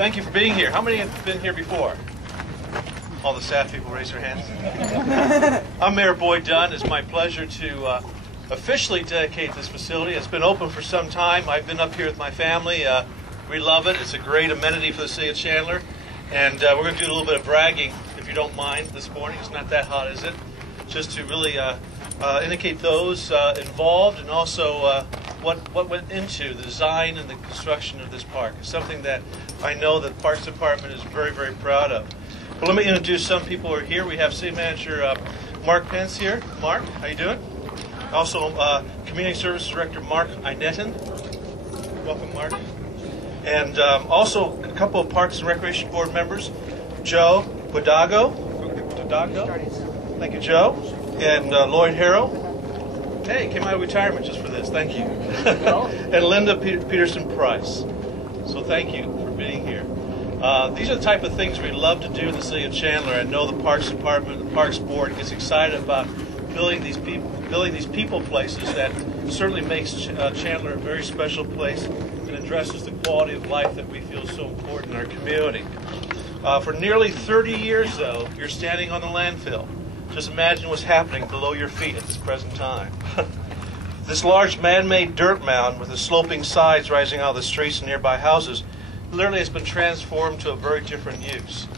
Thank you for being here. How many have been here before? All the staff people raise their hands. I'm Mayor Boyd Dunn. It's my pleasure to officially dedicate this facility. It's been open for some time. I've been up here with my family. We love it. It's a great amenity for the city of Chandler. And we're going to do a little bit of bragging, if you don't mind, this morning. It's not that hot, is it? Just to really indicate those involved and also what went into the design and the construction of this park. It's something that I know that the Parks Department is very, very proud of. But let me introduce some people who are here. We have City Manager Mark Pence here. Mark, how you doing? Also, Community Services Director Mark Inetten. Welcome, Mark. And also a couple of Parks and Recreation Board members, Joe Budago. Thank you, Joe. And Lloyd Harrell. Hey, came out of retirement just for this. Thank you. And Linda Peterson Price. So thank you for being here. These are the type of things we love to do in the city of Chandler. I know the Parks Department, the Parks Board gets excited about building these people places that certainly makes Chandler a very special place and addresses the quality of life that we feel is so important in our community. For nearly 30 years, though, you're standing on the landfill. Just imagine what's happening below your feet at this present time. This large man-made dirt mound with the sloping sides rising out of the streets and nearby houses literally has been transformed to a very different use.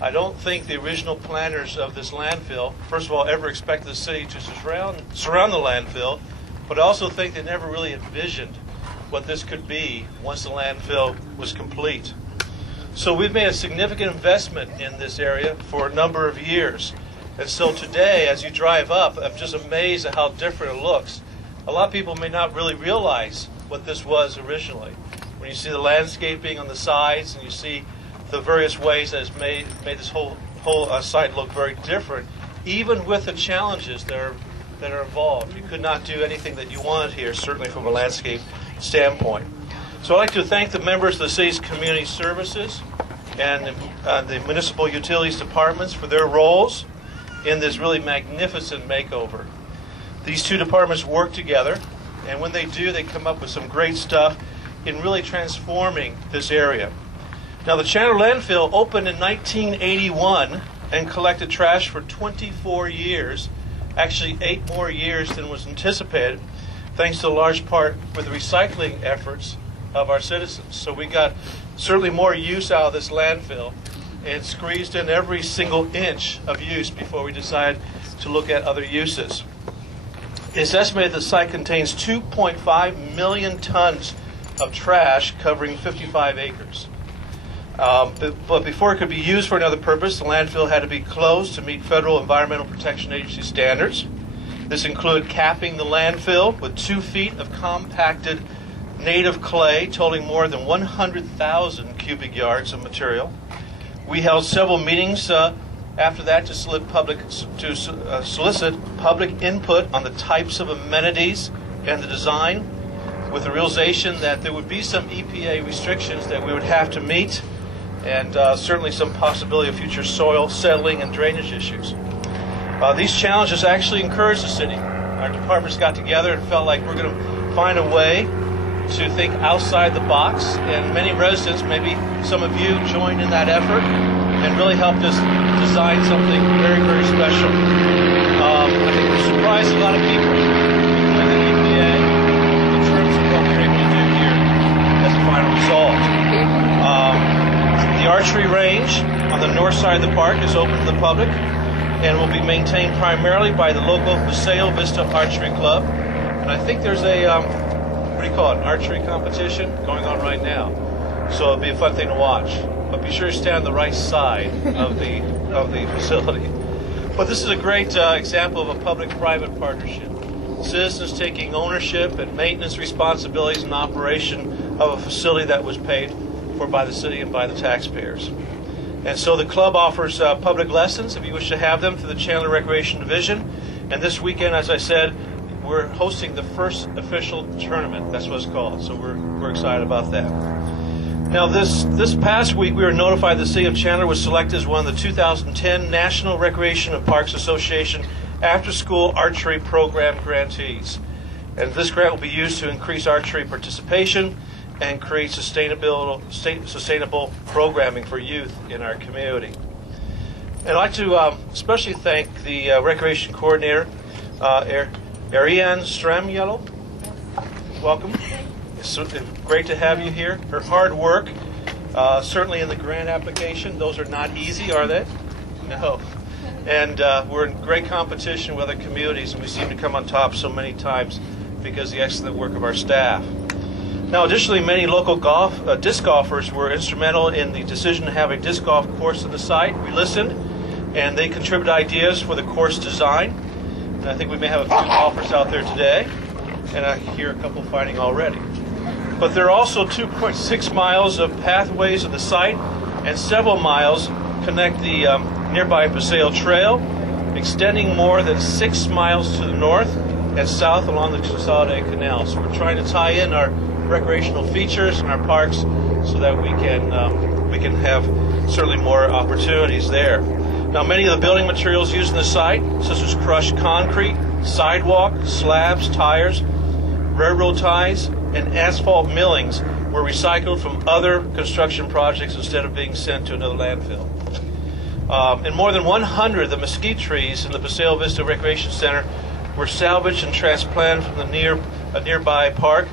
I don't think the original planners of this landfill, first of all, ever expected the city to surround the landfill, but I also think they never really envisioned what this could be once the landfill was complete. So we've made a significant investment in this area for a number of years. And so today, as you drive up, I'm just amazed at how different it looks. A lot of people may not really realize what this was originally. When you see the landscaping on the sides and you see the various ways that it's made this whole site look very different, even with the challenges that are involved. You could not do anything that you wanted here, certainly from a landscape standpoint. So I'd like to thank the members of the city's community services and the municipal utilities departments for their roles in this really magnificent makeover. These two departments work together, and when they do, they come up with some great stuff in really transforming this area. Now, the Chandler landfill opened in 1981 and collected trash for 24 years, actually 8 more years than was anticipated, thanks to a large part with the recycling efforts of our citizens. So we got certainly more use out of this landfill and squeezed in every single inch of use before we decided to look at other uses. It's estimated the site contains 2.5 million tons of trash covering 55 acres. But before it could be used for another purpose, the landfill had to be closed to meet Federal Environmental Protection Agency standards. This included capping the landfill with 2 feet of compacted native clay totaling more than 100,000 cubic yards of material. We held several meetings after that to solicit public input on the types of amenities and the design, with the realization that there would be some EPA restrictions that we would have to meet, and certainly some possibility of future soil settling and drainage issues. These challenges actually encouraged the city. Our departments got together and felt like we're going to find a way to think outside the box, and many residents, maybe some of you, joined in that effort and really helped us design something very, very special. I think we surprised a lot of people, including the EPA, in terms of what we were able to do here as a final result. The archery range on the north side of the park is open to the public and will be maintained primarily by the local Paseo Vista Archery Club. And I think there's a what do you call it, archery competition going on right now. So it'll be a fun thing to watch. But be sure to stand on the right side of the facility. But this is a great example of a public-private partnership. Citizens taking ownership and maintenance responsibilities and operation of a facility that was paid for by the city and by the taxpayers. And so the club offers public lessons if you wish to have them through the Chandler Recreation Division. And this weekend, as I said, we're hosting the first official tournament. That's what it's called. So we're excited about that. Now, this past week, we were notified the City of Chandler was selected as one of the 2010 National Recreation and Parks Association After-School Archery Program grantees. And this grant will be used to increase archery participation and create sustainable programming for youth in our community. And I'd like to especially thank the Recreation Coordinator, Ariane Stramyellow. Welcome. It's great to have you here. Her hard work, certainly in the grant application, those are not easy, are they? No. And we're in great competition with other communities, and we seem to come on top so many times because of the excellent work of our staff. Now, additionally, many local disc golfers were instrumental in the decision to have a disc golf course on the site. We listened, and they contributed ideas for the course design. And I think we may have a few golfers out there today, and I hear a couple fighting already. But there are also 2.6 miles of pathways of the site, and several miles connect the nearby Paseo Trail, extending more than 6 miles to the north and south along the Consolidated Canal. So we're trying to tie in our recreational features in our parks so that we can have certainly more opportunities there. Now, many of the building materials used in the site, such as crushed concrete, sidewalk, slabs, tires, railroad ties, and asphalt millings, were recycled from other construction projects instead of being sent to another landfill. And more than 100 of the mesquite trees in the Paseo Vista Recreation Center were salvaged and transplanted from the nearby park,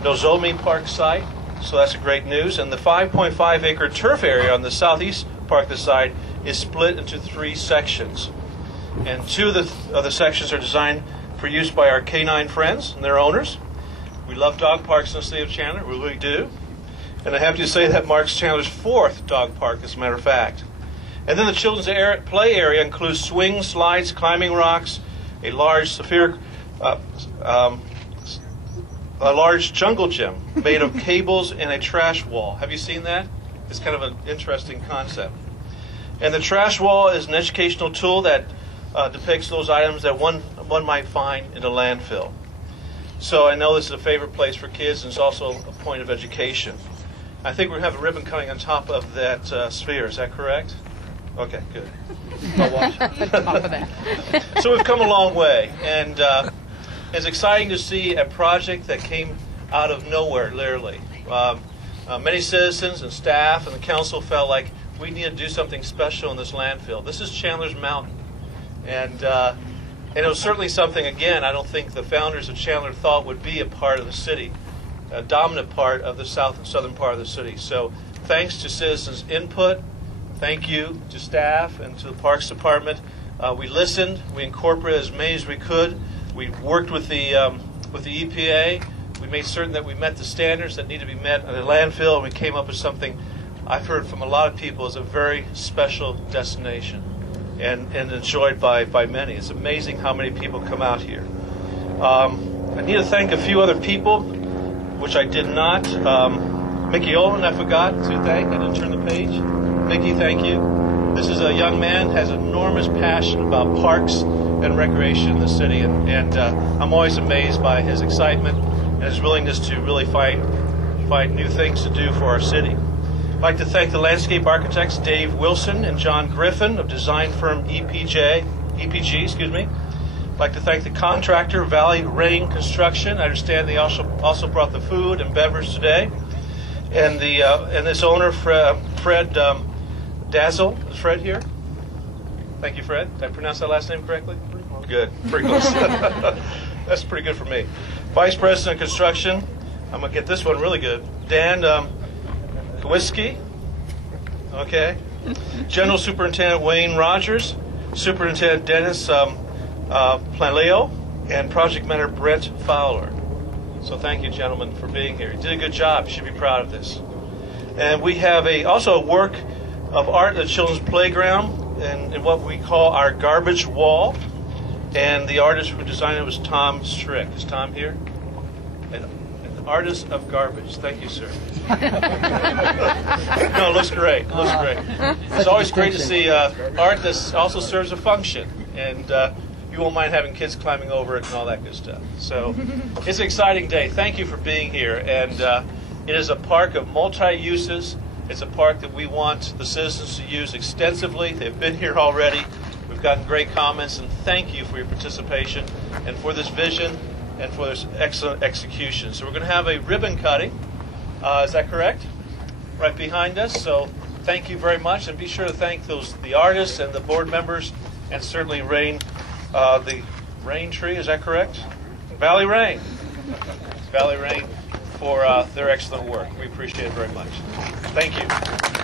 Nozomi Park site. So that's great news. And the 5.5 acre turf area on the southeast part of the site is split into 3 sections. And 2 of the sections are designed for use by our canine friends and their owners. We love dog parks in the city of Chandler, we really do. And I'm happy to say that marks Chandler's 4th dog park, as a matter of fact. And then the children's play area includes swings, slides, climbing rocks, a large a large jungle gym made of cables and a trash wall. Have you seen that? It's kind of an interesting concept. And the trash wall is an educational tool that depicts those items that one might find in a landfill. So I know this is a favorite place for kids, and it's also a point of education. I think we're going to have a ribbon cutting on top of that sphere. Is that correct? Okay, good. I'll watch. So we've come a long way, and it's exciting to see a project that came out of nowhere, literally. Many citizens and staff and the council felt like we need to do something special in this landfill. This is Chandler's Mountain, and it was certainly something, again, I don't think the founders of Chandler thought would be a part of the city, a dominant part of the south and southern part of the city. So thanks to citizens' input, thank you to staff and to the Parks Department. We listened, we incorporated as many as we could. We worked with the EPA. We made certain that we met the standards that need to be met at a landfill, and we came up with something I've heard from a lot of people is a very special destination and enjoyed by many. It's amazing how many people come out here. I need to thank a few other people, which I did not. Mickey Olin, I forgot to thank. I didn't turn the page. Mickey, thank you. This is a young man who has enormous passion about parks and recreation in the city, and I'm always amazed by his excitement and his willingness to really find new things to do for our city. I'd like to thank the landscape architects Dave Wilson and John Griffin of design firm EPG. I'd like to thank the contractor Valley Rain Construction. I understand they also brought the food and beverage today, and this owner Fred Dazzle. Is Fred here? Thank you, Fred. Did I pronounce that last name correctly? Good. Pretty close. That's pretty good for me. Vice President of Construction. I'm going to get this one really good. Dan Kowalski. Okay. General Superintendent Wayne Rogers. Superintendent Dennis Planleo. And Project Manager Brent Fowler. So thank you, gentlemen, for being here. You did a good job. You should be proud of this. And we have also a work of art at the children's playground and what we call our garbage wall. And the artist who designed it was Tom Strick. Is Tom here? An artist of garbage. Thank you, sir. No, it looks great. It looks great. It's always great to see art that also serves a function. And you won't mind having kids climbing over it and all that good stuff. So it's an exciting day. Thank you for being here. And it is a park of multi-uses. It's a park that we want the citizens to use extensively. They've been here already. We've gotten great comments, and thank you for your participation and for this vision and for this excellent execution. So we're going to have a ribbon cutting, Is that correct? Right behind us. So thank you very much, and be sure to thank the artists and the board members, and certainly Rain, the Rain Tree. Is that correct? Valley Rain. Valley Rain for their excellent work. We appreciate it very much. Thank you.